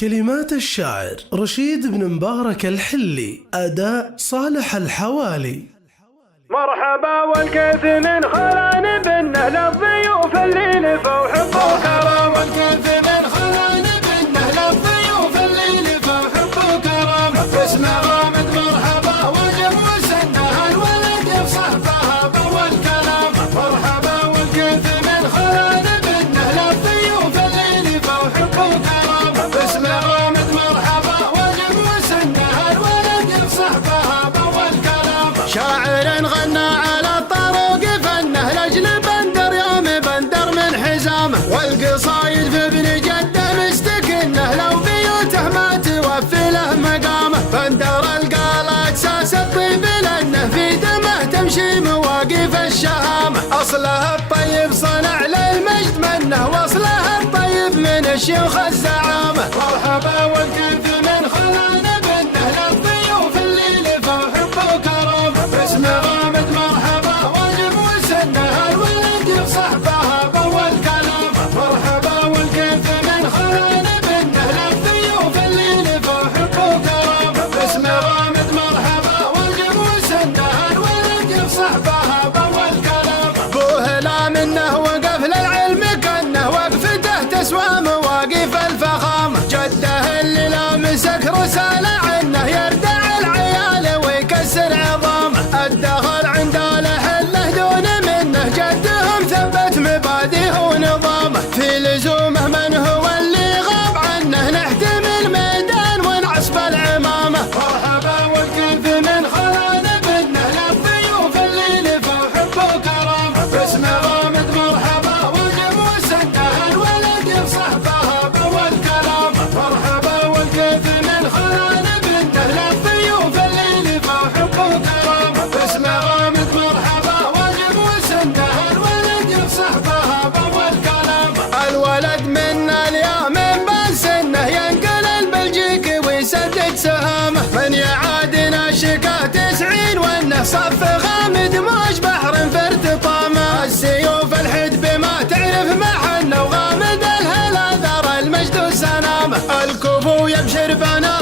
كلمات الشاعر رشيد بن مبارك الحلي، أداء صالح الحوالي. مرحبا والكيف من خلان بالنهل الضيوف اللي لفوا حب وكرم. والكيف من خلان بالنهل الضيوف اللي لفوا حب وكرم. باسم غامد مرحبا وجب وسنها الولد يفصحبها بأول كلام. مرحبا والكيف من خلان بالنهل الضيوف اللي لفوا حب وكرم. باسم غامد مرحبا وجب وسنها الولد يفصحبها بأول كلام. شاعر غنى على الطرق فنه لاجل بندر يوم بندر من حزامه. والقصايد في ابن جده مستكنه لو بيوته ما توفي له مقامه. بندر القال اساس الطيب لانه في دمه تمشي مواقف الشهامه. اصله الطيب صنع للمجد منه واصله الطيب من الشيوخ الزعامه. مرحبا والكيف من خلان بالنهل الضيوف اللي لفوا حب وكرم. باسم غامد مرحبا واجب وسنها الولد يفصحبها بأول كلام. مرحبا والكيف من خلان بالنهل الضيوف اللي لفوا حب وكرم. باسم غامد مرحبا واجب وسنها الولد يفصحبها بأول كلام. بوه لا منه وقف للعلم كانه وقفته تسوى مواقف الفخامه. جده اللي لامسك رساله عنه يردع العيال ويكسر عظامه. الدخل عند الاهله دون منه جدهم ثبت مبادئه ونظامه. في لزومه من هو اللي غاب عنه نحتم الميدان ونعصب العمامه. مرحبا والكيف من خلان بالنهل الضيوف اللي لفوا حب وكرم. باسم غامد مرحبا وجب وسنها الولد يفصحبها بأول كلام. مرحبا والكيف من خلان بالنهل الضيوف اللي لفوا حب وكرم. باسم غامد مرحبا وجب وسنها الولد يفصحبها بأول كلام. الولد منا اليوم من سنه ينقل البلجيكي ويسدد سهامه. من يعادنا شكا 90 وانه صف غامد موج بحر في ارتطامه. السيوف الحد بما تعرف محنه وغامد الهلا ذر المجد والسلامه. الكفو يبشر بنا